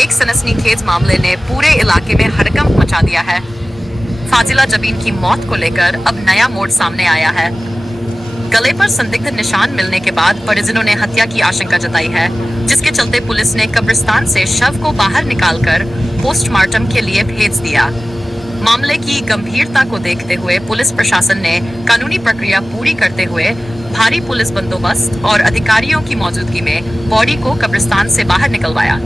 एक सनसनीखेज मामले ने पूरे इलाके में हड़कंप मचा दिया है। फाजिला जबीन की मौत को लेकर अब नया मोड़ सामने आया है। गले पर संदिग्ध निशान मिलने के बाद परिजनों ने हत्या की आशंका जताई है, जिसके चलते पुलिस ने कब्रिस्तान से शव को बाहर निकालकर पोस्टमार्टम के लिए भेज दिया। मामले की गंभीरता को देखते हुए पुलिस प्रशासन ने कानूनी प्रक्रिया पूरी करते हुए भारी पुलिस बंदोबस्त और अधिकारियों की मौजूदगी में बॉडी को कब्रिस्तान से बाहर निकलवाया।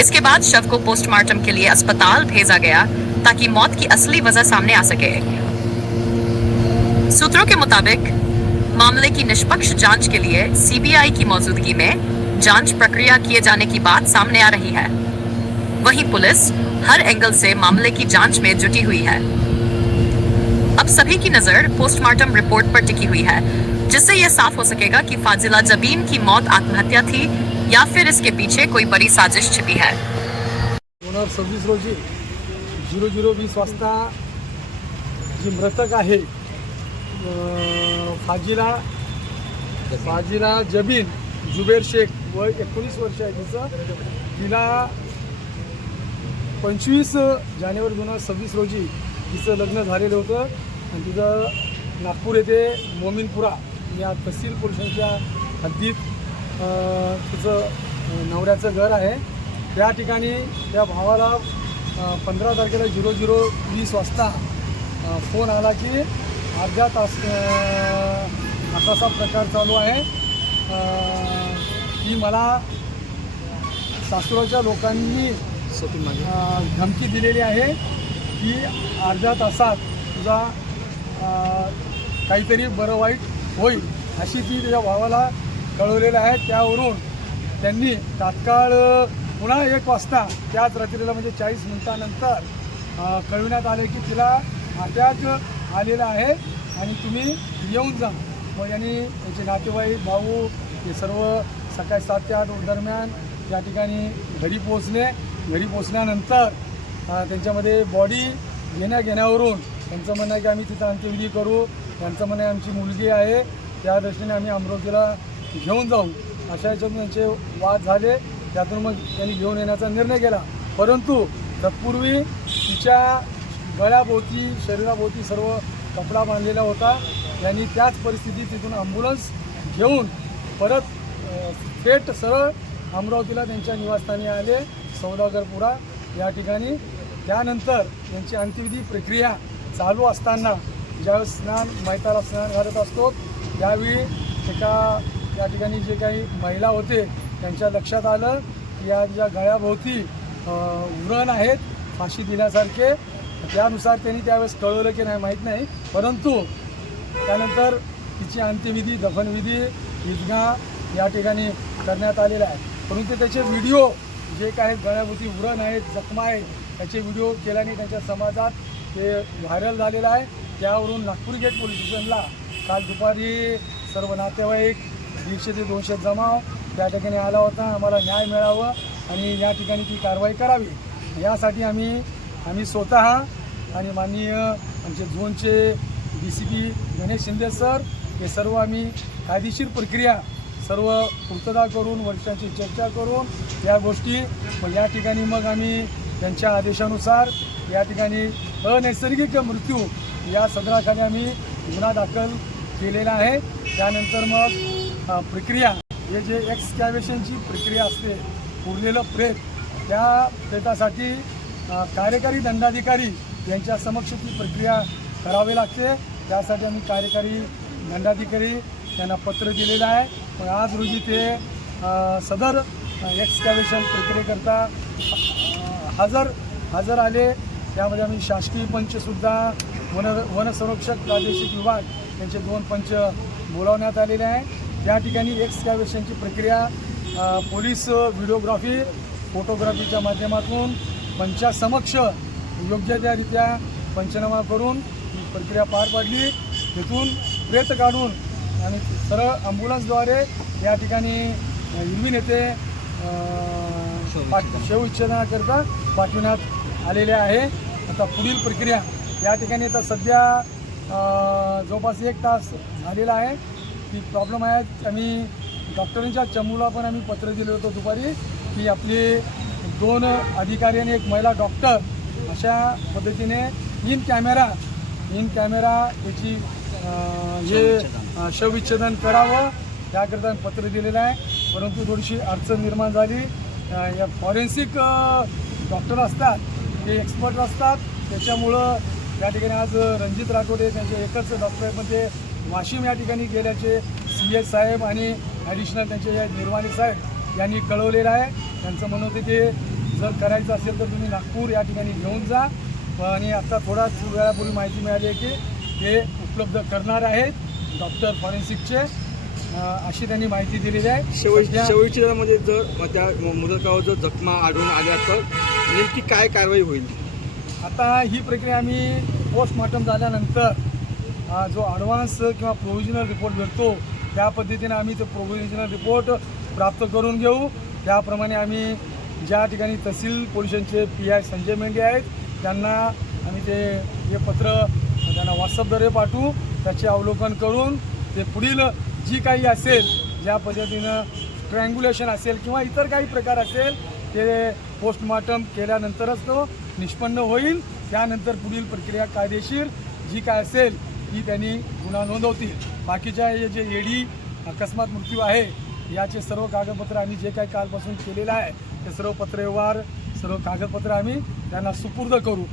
इसके बाद शव को पोस्टमार्टम के लिए अस्पताल भेजा गया ताकि मौत की असली वजह सामने आ सके। सूत्रों के मुताबिक मामले की निष्पक्ष जांच के लिए सीबीआई की मौजूदगी में जांच प्रक्रिया किए जाने की बात सामने आ रही है। वहीं पुलिस हर एंगल से मामले की जांच में जुटी हुई है। अब सभी की नजर पोस्टमार्टम रिपोर्ट पर टिकी हुई है, जिससे यह साफ हो सकेगा कि फाजिला जबीन की मौत आत्महत्या थी या फिर इसके पीछे कोई बड़ी साजिश छिपी है। 26 रोजी 00:20 वाजता जी मृतक आहे फाजिला जबीन जुबेर शेख वय 19 वर्ष आहे तिचं। तिला 25 जानेवारी 2026 रोजी तिचं लग्न झालेलं होतं आणि तिचं नागपूर येथे मोमीनपुरा या तहसील पोलिसांच्या हद्दीत तिचं नवऱ्याचं घर आहे। त्या ठिकाणी त्या भावाला 15 तारखेला 00:20 वाजता फोन आला की अर्धा तास असा प्रकार चालू आहे की मला सासुराच्या लोकांनी धमकी दिलेली आहे की अर्ध्या तासात तुझा काहीतरी बरं वाईट होईल अशी ती त्याच्या भावाला कळवलेलं आहे। त्यावरून त्यांनी तात्काळ पुन्हा 1 वाजता त्याच रात्रीला म्हणजे 40 मिनिटानंतर कळविण्यात आले की तिला अटॅक आलेला आहे आणि तुम्ही येऊन जा। मग यांनी त्यांचे नातेवाईक भाऊ हे सर्व सकाळी 7 ते 8 दरम्यान या ठिकाणी घरी पोहोचले। घरी पोचल्यानंतर त्यांच्यामध्ये बॉडी घेण्यावरून त्यांचं म्हणणं आहे की आम्ही तिथं अंत्यविधी करू, त्यांचं म्हणणं आहे आमची मुलगी आहे त्या दृष्टीने आम्ही अमरावतीला घेऊन जाऊ, अशा याच्यातून त्यांचे वाद झाले। त्यातून मग त्यांनी घेऊन येण्याचा निर्णय केला, परंतु तत्पूर्वी तिच्या गळ्याभोवती शरीराभोवती सर्व कपडा बांधलेला होता। त्यांनी त्याच परिस्थितीत तिथून ॲम्ब्युलन्स घेऊन परत थेट सरळ अमरावतीला त्यांच्या निवासस्थानी आले सौदागरपुरा या ठिकाणी। त्यानंतर त्यांची अंत्यविधी प्रक्रिया चालू असताना ज्यावेळेस मैताला स्नान घालत असतो त्यावेळी त्या ठिकाणी जे काही महिला होते त्यांच्या लक्षात आलं की या ज्या गळ्याभोवती व्रण आहेत फाशी दिल्यासारखे। त्यानुसार त्यांनी त्यावेळेस कळवलं की नाही माहीत नाही, परंतु त्यानंतर तिची अंत्यविधी दफनविधी ईदगाह या ठिकाणी करण्यात आलेला आहे। परंतु त्याचे व्हिडिओ जे काही गळ्याभोवती व्रण आहेत जखमा आहेत त्याचे व्हिडिओ केल्याने त्यांच्या समाजात ते व्हायरल झालेलं आहे। त्यावरून नागपूर गेट पोलीस स्टेशनला काल दुपारी सर्व नातेवाईक 150 ते 200 जमाव त्या ठिकाणी आला होता। आम्हाला न्याय मिळावं आणि या ठिकाणी ती कारवाई करावी यासाठी आम्ही स्वतः आणि माननीय आमचे झोनचे DCP गणेश शिंदे सर हे सर्व आम्ही कायदेशीर प्रक्रिया सर्व पूर्तता करून वरिष्ठांची चर्चा करून या गोष्टी मग या ठिकाणी मग आम्ही त्यांच्या आदेशानुसार या ठिकाणी अनैसर्गिक मृत्यू या सदराखाली आम्ही गुन्हा दाखल केलेला आहे। त्यानंतर मग प्रक्रिया हे जे एक्सकॅव्हेशनची प्रक्रिया असते उरलेलं प्रेत त्या प्रेतासाठी कार्यकारी दंडाधिकारी यांच्या समक्ष ती प्रक्रिया करावी लागते। त्यासाठी आम्ही कार्यकारी दंडाधिकारी यांना पत्र दिलेलं आहे। पण आज रोजी ते सदर एक्सकॅव्हेशन प्रक्रियेकरता हजर आले। त्यामध्ये आम्ही शासकीय पंचसुद्धा वनसंरक्षक प्रादेशिक विभाग यांचे 2 पंच बोलावण्यात आलेले आहे। त्या ठिकाणी एक्सकॅव्हेशनची प्रक्रिया पोलीस व्हिडिओग्राफी फोटोग्राफीच्या माध्यमातून पंचासमक्ष योग्य त्यारीत्या पंचनामा करून ही प्रक्रिया पार पाडली। तिथून प्रेत काढून आणि सरळ ॲम्ब्युलन्सद्वारे या ठिकाणी हिरवीन येथे शवविच्छेदनाकरता पाठवण्यात आलेले आहे। आता पुढील प्रक्रिया या ठिकाणी आता सध्या जवळपास 1 तास झालेला आहे। ती प्रॉब्लेम आहे। आम्ही डॉक्टरांच्या चमूला पण आम्ही पत्र दिलं होतं दुपारी की आपली 2 अधिकारी आणि 1 महिला डॉक्टर अशा पद्धतीने इन कॅमेरा त्याची शवविच्छेदन करावं त्याकरता पत्र दिलेलं आहे. परंतु थोडीशी अडचण निर्माण झाली. या फॉरेन्सिक डॉक्टर असतात ते एक्सपर्ट असतात, त्याच्यामुळं या ठिकाणी आज रणजित राठोडे त्यांचे एकच डॉक्टर आहेत, पण ते वाशिम या ठिकाणी गेल्याचे CS साहेब आणि ॲडिशनल त्यांचे या निर्वाणी साहेब यांनी कळवलेलं आहे. त्यांचं म्हणणं होतं ते जर करायचं असेल तर तुम्ही नागपूर या ठिकाणी घेऊन जा, आणि आता थोडाच वेळापूर्वी माहिती मिळाली आहे की ते उपलब्ध करणार आहेत डॉक्टर फॉरेन्सिकचे, अशी त्यांनी माहिती दिलेली आहे. शवविच्छेदनामध्ये जर त्या मृतदेहावर जर जखमा आढळून आल्या तर नेमकी काय कारवाई होईल? आता ही प्रक्रिया आम्ही पोस्टमॉर्टम झाल्यानंतर जो ॲडव्हान्स किंवा प्रोव्हिजनल रिपोर्ट भेटतो त्या पद्धतीने आम्ही तो प्रोव्हिजनल रिपोर्ट प्राप्त करून घेऊ. त्याप्रमाणे आम्ही ज्या ठिकाणी तहसील पोलिसांचे PI संजय मेंढे आहेत त्यांना आम्ही हे पत्र त्यांना व्हॉट्सअपद्वारे पाठवू. त्याचे अवलोकन करून ते पुढील जी काही असेल, ज्या पद्धतीनं स्ट्रँग्युलेशन असेल किंवा इतर काही प्रकार असेल ते पोस्टमॉर्टम केल्यानंतरच तो निष्पन्न होईल. त्यानंतर पुढील प्रक्रिया कायदेशीर जी काय असेल ती त्यांनी गुन्हा नोंदवतील. बाकीच्या हे जे ED अकस्मात मृत्यू आहे याचे सर्व कागदपत्र आम्ही जे काही कालपासून केलेलं आहे ते सर्व पत्रव्यवहार सर्व कागदपत्र आम्ही त्यांना सुपूर्द करू.